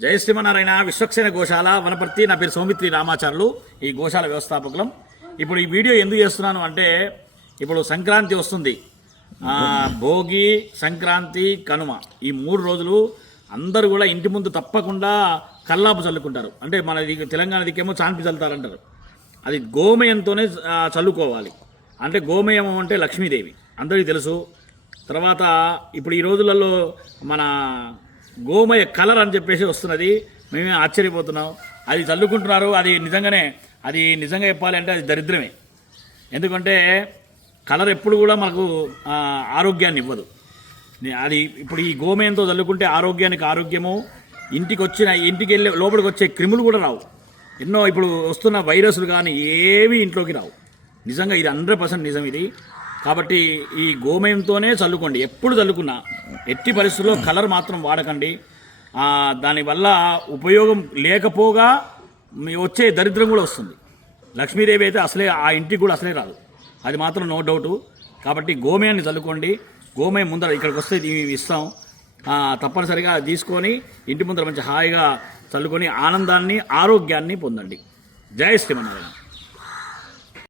జయ శ్రీమన్నారాయణ విశ్వక్సేన గోశాల వనపర్తి నా పేరు సౌమిత్రి రామాచారులు ఈ గోశాల వ్యవస్థాపకులం. ఇప్పుడు ఈ వీడియో ఎందుకు చేస్తున్నాను అంటే ఇప్పుడు సంక్రాంతి వస్తుంది. భోగి సంక్రాంతి కనుమ. ఈ మూడు రోజులు అందరూ కూడా ఇంటి ముందు తప్పకుండా కల్లాపు చల్లుకుంటారు. అంటే మన తెలంగాణ దిక్కేమో చాన్పి చల్లుతారంటారు. అది గోమయంతోనే చల్లుకోవాలి. అంటే గోమయం అంటే లక్ష్మీదేవి. అందరికీ తెలుసు. తర్వాత ఇప్పుడు ఈ రోజులలో మన గోమయ కలర్ అని చెప్పేసి వస్తున్నది. మేమే ఆశ్చర్యపోతున్నాం. అది చల్లుకుంటున్నారు. అది నిజంగానే అది నిజంగా చెప్పాలంటే అది దరిద్రమే. ఎందుకంటే కలర్ ఎప్పుడు కూడా మనకు ఆరోగ్యాన్ని ఇవ్వదు. అది ఇప్పుడు ఈ గోమయంతో చల్లుకుంటే ఆరోగ్యానికి ఆరోగ్యము. ఇంటికి వచ్చిన ఇంటికి వెళ్ళే లోపలికి వచ్చే క్రిములు కూడా రావు. ఎన్నో ఇప్పుడు వస్తున్న వైరస్లు కానీ ఏవి ఇంట్లోకి రావు. నిజంగా ఇది హండ్రెడ్ పర్సెంట్ నిజం ఇది. కాబట్టి ఈ గోమయంతోనే చల్లుకోండి. ఎప్పుడు చల్లుకున్నా. ఎట్టి పరిస్థితుల్లో కలర్ మాత్రం వాడకండి. దానివల్ల ఉపయోగం లేకపోగా మీ వచ్చే దరిద్రం కూడా వస్తుంది. లక్ష్మీదేవి అయితే అసలే ఆ ఇంటికి కూడా అసలే రాదు. అది మాత్రం నో డౌటు. కాబట్టి గోమయాన్ని చల్లుకోండి. గోమయం ముందర ఇక్కడికి వస్తే ఇవి ఇస్తాం. తప్పనిసరిగా తీసుకొని ఇంటి ముందర మంచి హాయిగా చల్లుకొని ఆనందాన్ని ఆరోగ్యాన్ని పొందండి. జయ శ్రీమన్నారాయణ.